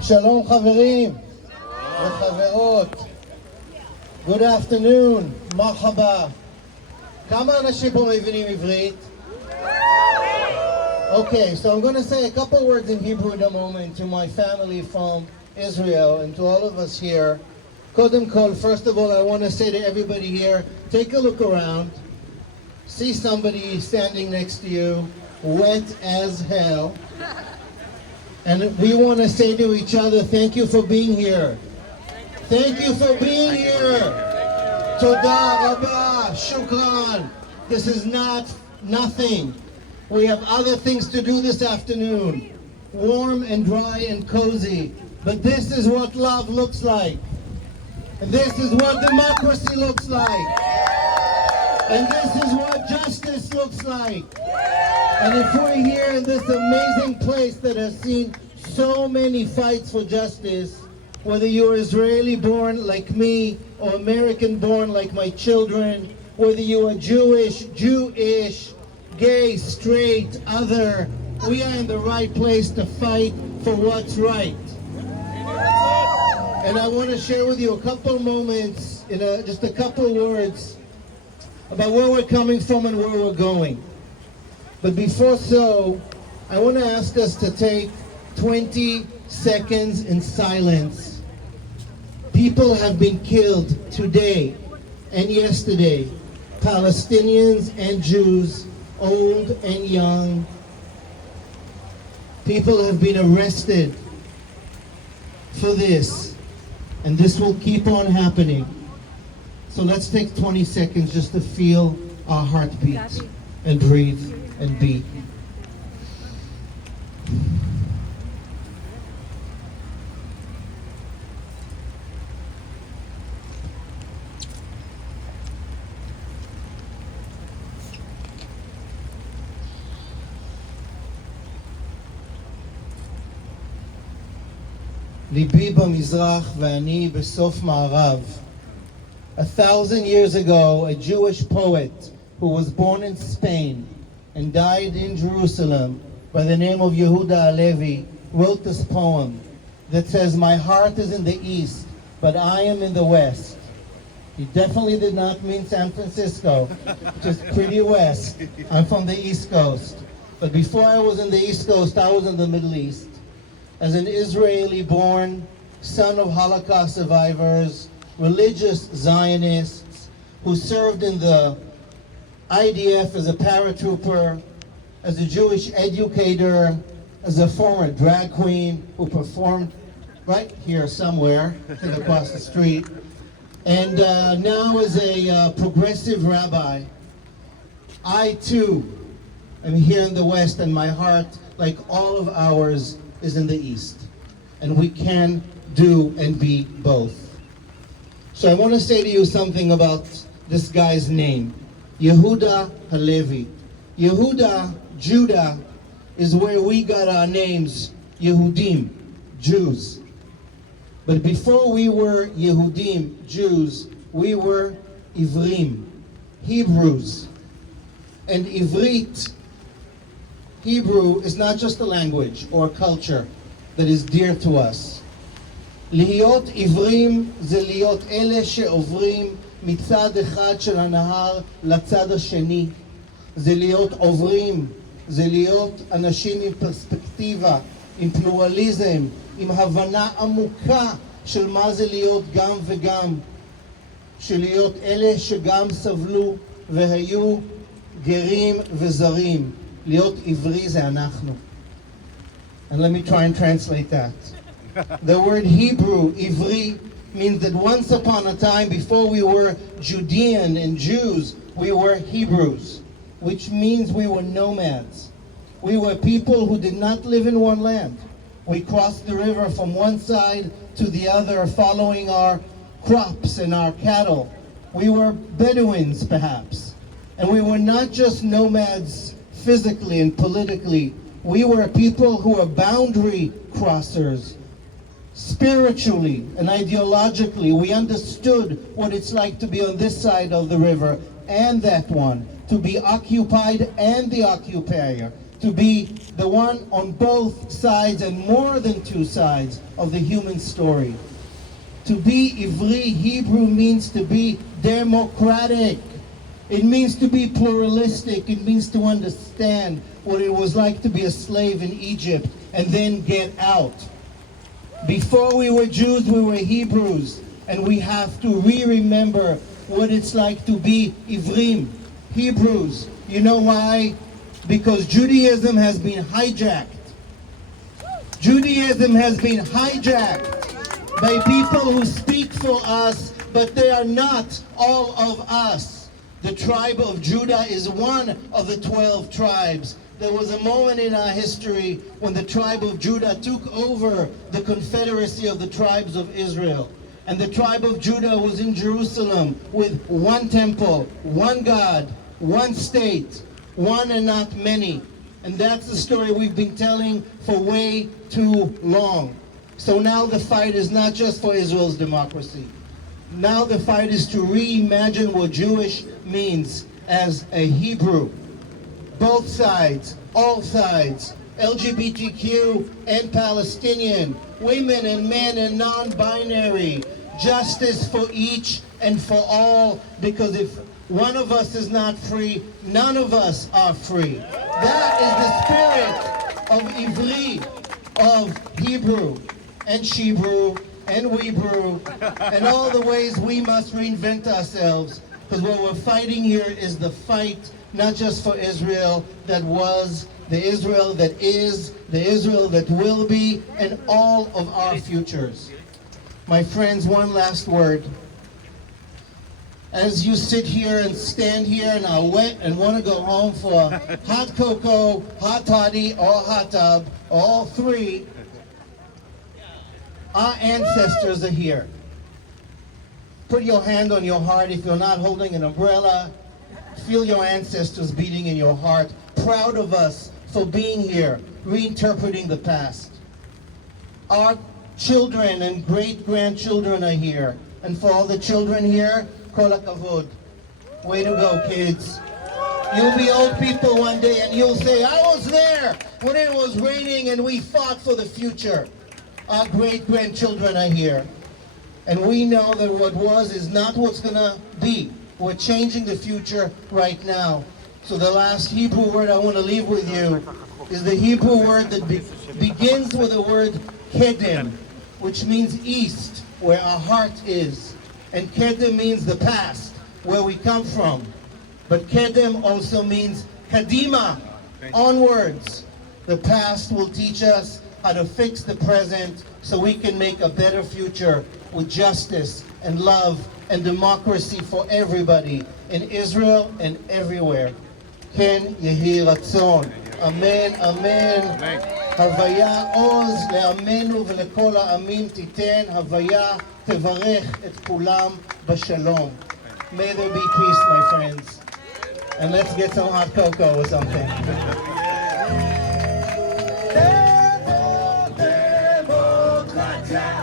Shalom חברים וחברות. Good afternoon, מרחבה. כמה אנשים פה מבינים עברית? Okay, so I'm going to say a couple words in Hebrew in a moment to my family from Israel and to all of us here. Kodem kol, first of all, I want to say to everybody here, take a look around. See somebody standing next to you, wet as hell. And we want to say to each other, thank you for being here. Thank you for being here. Toda Rabbi, shukran. This is not nothing. We have other things to do this afternoon. Warm and dry and cozy. But this is what love looks like. And this is what democracy looks like. And this is what justice looks like. And if we're here in this amazing place that has seen so many fights for justice, whether you're Israeli born like me or American born like my children, whether you are Jewish, gay, straight, other, we are in the right place to fight for what's right. And I want to share with you a couple moments, just a couple words about where we're coming from and where we're going. But before so, I want to ask us to take 20 seconds in silence. People have been killed today and yesterday, Palestinians and Jews, old and young. People have been arrested for this, and this will keep on happening. So let's take 20 seconds just to feel our heartbeat and breathe and be. ליבי במזרח ואני בסוף מערב. 1,000 years ago, a Jewish poet who was born in Spain and died in Jerusalem by the name of Yehuda Halevi wrote this poem that says, "My heart is in the east, but I am in the west." He definitely did not mean San Francisco, which is pretty west. I'm from the East Coast. But before I was in the East Coast, I was in the Middle East. As an Israeli-born son of Holocaust survivors, religious Zionists who served in the IDF as a paratrooper, as a Jewish educator, as a former drag queen who performed right here somewhere, I think across the street, and now as a progressive rabbi. I too am here in the West, and my heart, like all of ours, is in the East. And we can do and be both. So I want to say to you something about this guy's name, Yehuda Halevi. Yehuda, Judah, is where we got our names, Yehudim, Jews. But before we were Yehudim, Jews, we were Ivrim, Hebrews. And Ivrit, Hebrew, is not just a language or a culture that is dear to us. להיות עברים זה להיות אלה שעוברים מצד אחד של הנהר לצד השני. זה להיות עוברים, זה להיות אנשים עם פרספקטיבה, עם פלורליזם, עם הבנה עמוקה של מה זה להיות גם וגם. של להיות אלה שגם סבלו והיו גרים וזרים. להיות עברי זה אנחנו. And let me try and translate that. The word Hebrew, Ivri, means that once upon a time, before we were Judean and Jews, we were Hebrews, which means we were nomads. We were people who did not live in one land. We crossed the river from one side to the other, following our crops and our cattle. We were Bedouins, perhaps. And we were not just nomads physically and politically. We were people who were boundary crossers. Spiritually and ideologically, we understood what it's like to be on this side of the river and that one, to be occupied and the occupier, to to be the one on both sides and more than two sides of the human story. To be Ivri, Hebrew, means to be democratic. It means to be pluralistic. It means to understand what it was like to be a slave in Egypt and then get out. Before we were Jews, we were Hebrews, and we have to remember what it's like to be Ivrim, Hebrews. You know why? Because Judaism has been hijacked. Judaism has been hijacked by people who speak for us, but they are not all of us. The tribe of Judah is one of the 12 tribes. There was a moment in our history when the tribe of Judah took over the confederacy of the tribes of Israel. And the tribe of Judah was in Jerusalem with one temple, one God, one state, one and not many. And that's the story we've been telling for way too long. So now the fight is not just for Israel's democracy. Now the fight is to reimagine what Jewish means as a Hebrew. Both sides, all sides, LGBTQ and Palestinian, women and men and non-binary, justice for each and for all, because if one of us is not free, none of us are free. That is the spirit of Ivri, of Hebrew and Shebrew and Hebrew, and all the ways we must reinvent ourselves, because what we're fighting here is the fight not just for Israel that was, the Israel that is, the Israel that will be, and all of our futures. My friends, one last word. As you sit here and stand here and are wet and want to go home for hot cocoa, hot toddy, or hot tub, or all three, our ancestors are here. Put your hand on your heart if you're not holding an umbrella. Feel your ancestors beating in your heart. Proud of us for being here, reinterpreting the past. Our children and great-grandchildren are here. And for all the children here, kol hakavod. Way to go, kids. You'll be old people one day and you'll say, I was there when it was raining and we fought for the future. Our great-grandchildren are here. And we know that what was is not what's going to be. We're changing the future right now. So the last Hebrew word I want to leave with you is the Hebrew word that begins with the word kedem, which means east, where our heart is. And kedem means the past, where we come from. But kedem also means kadima, onwards. The past will teach us how to fix the present so we can make a better future with justice and love and democracy for everybody in Israel and everywhere. Ken yehi ratzon. Amen, amen. Havaya oz le'amenu ve'le'kol ha'amim titen. Havaya tevarech et kulam b'shalom. May there be peace, my friends. And let's get some hot cocoa or something.